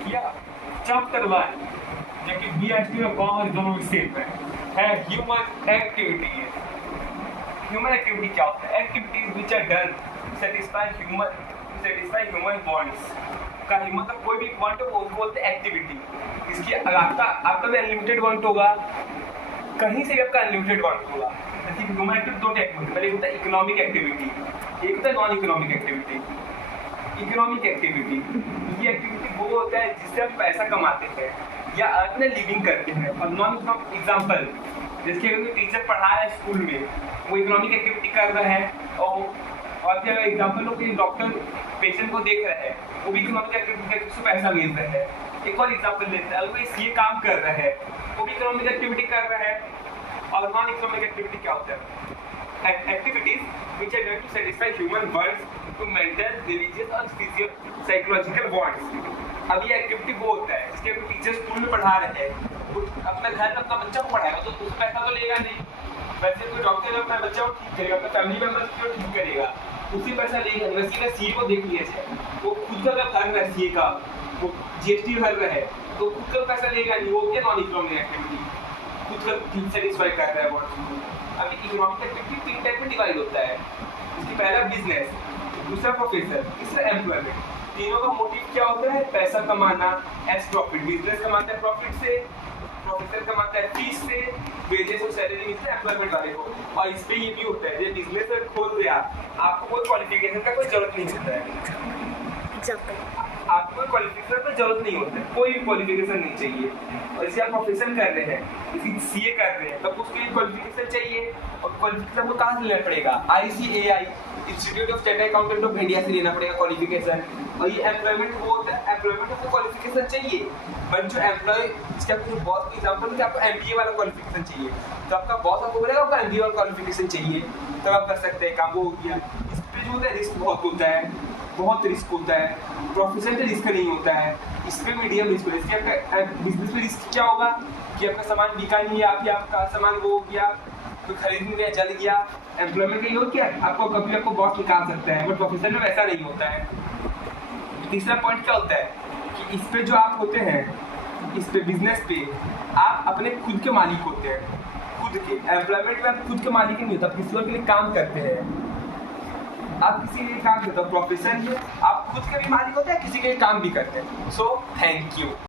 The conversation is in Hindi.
किया। चैप्टर 1 जो कि बीएसटी में कॉमन इकोनॉमिक स्टेटमेंट है ह्यूमन एक्टिविटी। ह्यूमन एक्टिविटी क्या होता है? Activities which are done satisfy human wants का मतलब कोई भी वांट हो उसको बोलते हैं एक्टिविटी। इसकी आपका भी अनलिमिटेड वांट होगा, कहीं से भी आपका अनलिमिटेड वांट होगा। जैसे ह्यूमन एक्टिविटी दो टाइप होती है, पहले होता है इकोनॉमिक एक्टिविटी, एक होता है non economic activity. Economic activity ये एक्टिविटी वो होता है जिससे हम पैसा कमाते हैं या अपने लिविंग करते हैं। और नॉन इकोनॉमिक एग्जांपल जैसे कि टीचर पढ़ा है स्कूल में, वो इकोनॉमिक एक्टिविटी कर रहा है। और क्या एग्जांपल हो कि डॉक्टर पेशेंट को देख रहा है, वो भी इकोनॉमिक एक्टिविटी करके उसको पैसा भेज रहा है। एक और एग्जांपल लेते हैं, अगर ये काम कर रहा है वो भी इकोनॉमिक एक्टिविटी कर रहा है। और नॉन इकोनॉमिक एक्टिविटी क्या होता है? Activities which are done to satisfy human wants to mental, religious और psychological wants। अब ये एक्टिविटी वो होता है जिसके टीचर स्कूल में पढ़ा रहे हैं, वो अपने घर में अपना बच्चा को पढ़ाएगा तो उसको पैसा तो लेगा नहीं। वैसे कोई डॉक्टर अपना बच्चा को ठीक करेगा, अपना फैमिली मेंबर को ठीक करेगा, उसी पैसा लेगा। वैसे का सीए को देख लिया जाए, वो खुद का भर रहा है, सीए का वो जीएसटी भर रहा है तो खुद का पैसा लेगा नहीं। वो क्या नॉन इकोनॉमिक एक्टिविटी, खुद का सेटिस्फाई कर रहा है वो। अभी इकोनॉमिक एक्टिविटी 3 टाइप में डिवाइड होता है। इसकी पहला बिजनेस, दूसरा प्रोफेसर, तीसरा एम्प्लॉयमेंट। तीनों का मोटिव क्या होता है? पैसा कमाना एज प्रॉफिट। बिजनेस कमाता है प्रॉफिट से, प्रोफेसर कमाता है फीस से, वेजेस और सैलरी मिलता है एम्प्लॉयमेंट वाले को। और इस पे ये भी होता है जब बिजनेस खोल दिया आपको कोई क्वालिफिकेशन का कोई जरूरत नहीं होता है। आपको कोई क्वालिफिकेशन का जरूरत नहीं होता है, कोई भी क्वालिफिकेशन नहीं चाहिए। और इसे आप प्रोफेशन कर रहे हैं, इसी सीए कर रहे हैं, तब उसके लिए क्वालिफिकेशन चाहिए। और क्वालिफिकेशन को कहाँ से लेना पड़ेगा? ICAI institute of chartered accountant of India से लेना पड़ेगा क्वालिफिकेशन। और ये एम्प्लॉयमेंट वो होता है, एम्प्लॉयमेंट को क्वालिफिकेशन चाहिए। बट जो एम्प्लॉय, इसका कुछ बहुत एग्जाम्पल है, आपको MBA वाला क्वालिफिकेशन चाहिए तो आपका बॉस आपको बोलेगा आपको MBA वाला क्वालिफिकेशन चाहिए तब आप कर सकते हैं काम। वो हो गया। इस पर जो होता है रिस्क बहुत होता है, बहुत रिस्क होता है। प्रोफेशन पे रिस्क नहीं होता है, इस पे मीडियम रिस्क होता है। इसके आपका बिजनेस में रिस्क क्या होगा कि आपका सामान बिका नहीं है, आपका सामान वो हो गया, तो खरीद नहीं गया, जल गया। एम्प्लॉयमेंट का ये हो क्या, आपको कभी आपको बॉस निकाल सकता है, बट प्रोफेशन में वैसा नहीं होता है। तीसरा पॉइंट क्या होता है कि इस पे जो आप होते हैं, इस पे बिजनेस पे आप अपने खुद के मालिक होते हैं। खुद के एम्प्लॉयमेंट में आप खुद के मालिक नहीं होता, आप किसी और के लिए काम करते हैं। आप किसी के लिए काम करते हो, प्रोफेशन में आप खुद के भी मालिक होते हैं, किसी के लिए काम भी करते हैं। So thank you.